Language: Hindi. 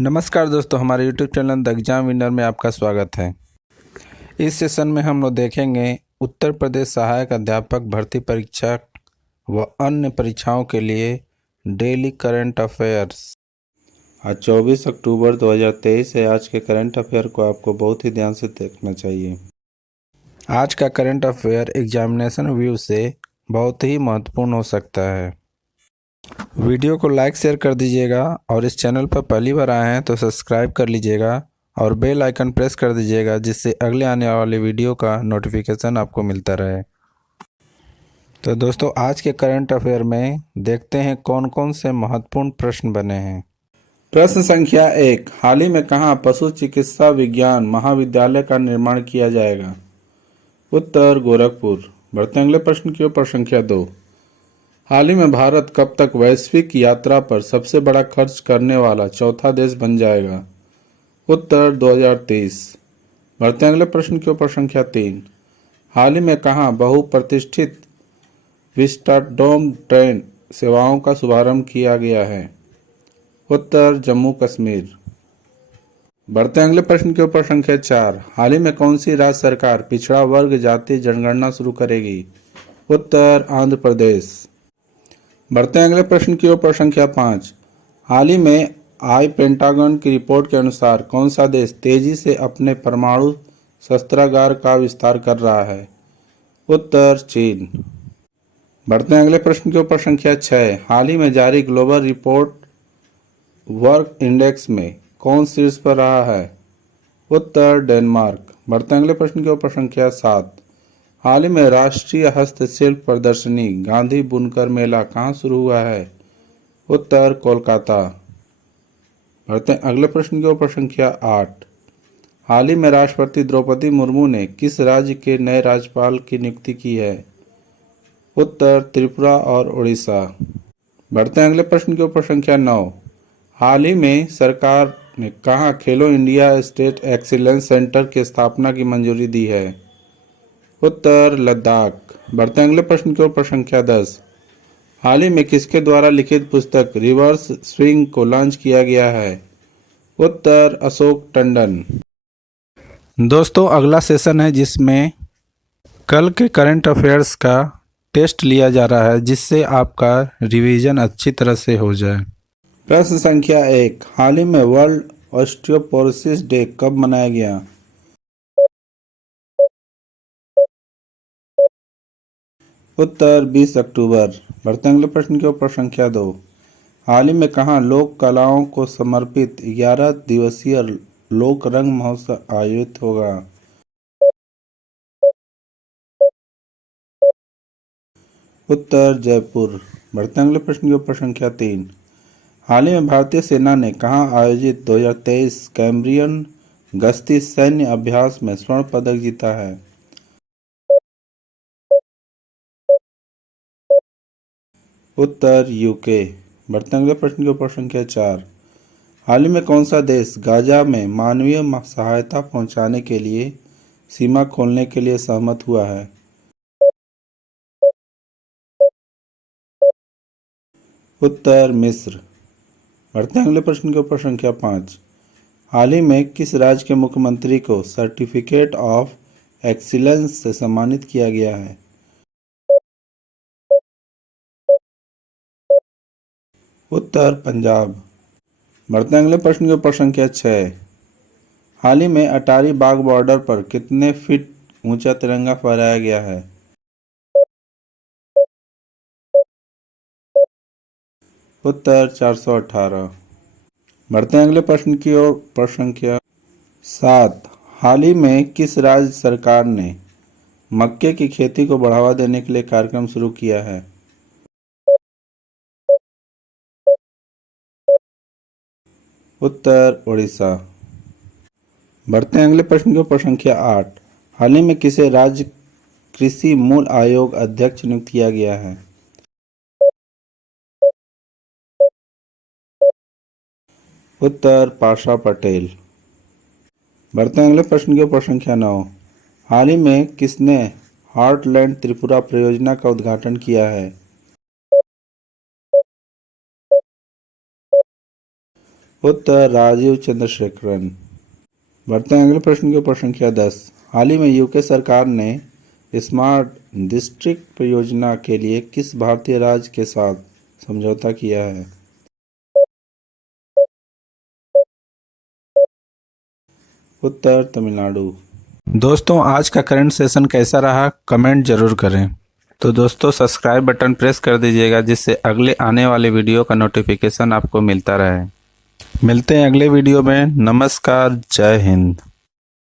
नमस्कार दोस्तों, हमारे YouTube channel the exam winner में आपका स्वागत है। इस सेशन में हम लोग देखेंगे उत्तर प्रदेश सहायक अध्यापक भर्ती परीक्षा व अन्य परीक्षाओं के लिए डेली करंट अफेयर्स। आज 24 अक्टूबर 2023 है। आज के करंट अफेयर को आपको बहुत ही ध्यान से देखना चाहिए। आज का करंट अफेयर एग्जामिनेशन व्यू से बहुत ही महत्वपूर्ण हो सकता है। वीडियो को लाइक शेयर कर दीजिएगा और इस चैनल पर पहली बार आए हैं तो सब्सक्राइब कर लीजिएगा और बेल आइकन प्रेस कर दीजिएगा, जिससे अगले आने वाले वीडियो का नोटिफिकेशन आपको मिलता रहे। तो दोस्तों, आज के करंट अफेयर में देखते हैं कौन कौन से महत्वपूर्ण प्रश्न बने हैं। प्रश्न संख्या 1, हाल ही में कहाँ पशु चिकित्सा विज्ञान महाविद्यालय का निर्माण किया जाएगा? उत्तर गोरखपुर। बढ़ते अगले प्रश्न की ओर। प्रश्न संख्या 2, हाल ही में भारत कब तक वैश्विक यात्रा पर सबसे बड़ा खर्च करने वाला चौथा देश बन जाएगा? उत्तर 2030। बढ़ते अगले प्रश्न की ओर। प्रश्न संख्या 3, हाल ही में कहाँ बहुप्रतिष्ठित विस्टाडोम ट्रेन सेवाओं का शुभारंभ किया गया है? उत्तर जम्मू कश्मीर। बढ़ते अगले प्रश्न के ऊपर। संख्या 4, हाल ही में कौन सी राज्य सरकार पिछड़ा वर्ग जाति जनगणना शुरू करेगी? उत्तर आंध्र प्रदेश। बढ़ते अगले प्रश्न की ओर। प्रश्न संख्या 5, हाल ही में आई पेंटागन की रिपोर्ट के अनुसार कौन सा देश तेजी से अपने परमाणु शस्त्रागार का विस्तार कर रहा है? उत्तर चीन। बढ़ते अगले प्रश्न की ओर। प्रश्न संख्या 6, हाल ही में जारी ग्लोबल रिपोर्ट वर्क इंडेक्स में कौन शीर्ष पर रहा है? उत्तर डेनमार्क। बढ़ते अगले प्रश्न की ओर। प्रश्न संख्या 7, हाल ही में राष्ट्रीय हस्तशिल्प प्रदर्शनी गांधी बुनकर मेला कहाँ शुरू हुआ है? उत्तर कोलकाता। बढ़ते अगले प्रश्न की ओर। प्रश्न संख्या 8, हाल ही में राष्ट्रपति द्रौपदी मुर्मू ने किस राज्य के नए राज्यपाल की नियुक्ति की है? उत्तर त्रिपुरा और उड़ीसा। बढ़ते अगले प्रश्न की ओर। प्रश्न संख्या 9, हाल ही में सरकार ने कहाँ खेलो इंडिया स्टेट एक्सीलेंस सेंटर की स्थापना की मंजूरी दी है? उत्तर लद्दाख। बढ़ते अगले प्रश्न की ओर। प्रश्न संख्या 10, हाल ही में किसके द्वारा लिखित पुस्तक रिवर्स स्विंग को लॉन्च किया गया है? उत्तर अशोक टंडन। दोस्तों, अगला सेशन है जिसमें कल के करंट अफेयर्स का टेस्ट लिया जा रहा है, जिससे आपका रिवीजन अच्छी तरह से हो जाए। प्रश्न संख्या 1, हाल ही में वर्ल्ड ऑस्टियोपोरोसिस डे कब मनाया गया? उत्तर 20 अक्टूबर। बढ़ते अगले प्रश्न की ओर। प्रश्न संख्या 2, हाल ही में कहाँ लोक कलाओं को समर्पित 11 दिवसीय लोक रंग महोत्सव आयोजित होगा? उत्तर जयपुर। बढ़ते अगले प्रश्न की ओर। प्रश्न संख्या 3, हाल ही में भारतीय सेना ने कहाँ आयोजित 2023 कैम्ब्रियन गश्ती सैन्य अभ्यास में स्वर्ण पदक जीता है? उत्तर यूके। बढ़ते अगले प्रश्न की ओर। प्रश्न संख्या 4, हाल ही में कौन सा देश गाजा में मानवीय सहायता पहुंचाने के लिए सीमा खोलने के लिए सहमत हुआ है? उत्तर मिस्र। बढ़ते अगले प्रश्न के ऊपर। संख्या 5, हाल ही में किस राज्य के मुख्यमंत्री को सर्टिफिकेट ऑफ एक्सीलेंस से सम्मानित किया गया है? उत्तर पंजाब। बढ़ते अगले प्रश्न के ऊपर। संख्या 6, हाल ही में अटारी बाग बॉर्डर पर कितने फीट ऊंचा तिरंगा फहराया गया है? उत्तर 418। बढ़ते हैं अगले प्रश्न की ओर। प्रश्न संख्या 7, हाल ही में किस राज्य सरकार ने मक्के की खेती को बढ़ावा देने के लिए कार्यक्रम शुरू किया है? उत्तर उड़ीसा। बढ़ते हैं अगले प्रश्न की ओर। प्रश्न संख्या 8, हाल ही में किसे राज्य कृषि मूल आयोग अध्यक्ष नियुक्त किया गया है? उत्तर पाशा पटेल। बढ़ते हैं अगले प्रश्न की ओर। प्रश्न संख्या 9, हाल ही में किसने हार्टलैंड त्रिपुरा परियोजना का उद्घाटन किया है? उत्तर राजीव चंद्रशेखरन। बढ़ते हैं अगले प्रश्न के ऊपर। संख्या 10। हाल ही में यूके सरकार ने स्मार्ट डिस्ट्रिक्ट परियोजना के लिए किस भारतीय राज्य के साथ समझौता किया है? उत्तर तमिलनाडु। दोस्तों, आज का करंट सेशन कैसा रहा कमेंट जरूर करें। तो दोस्तों, सब्सक्राइब बटन प्रेस कर दीजिएगा जिससे अगले आने वाले वीडियो का नोटिफिकेशन आपको मिलता रहे। मिलते हैं अगले वीडियो में। नमस्कार, जय हिंद।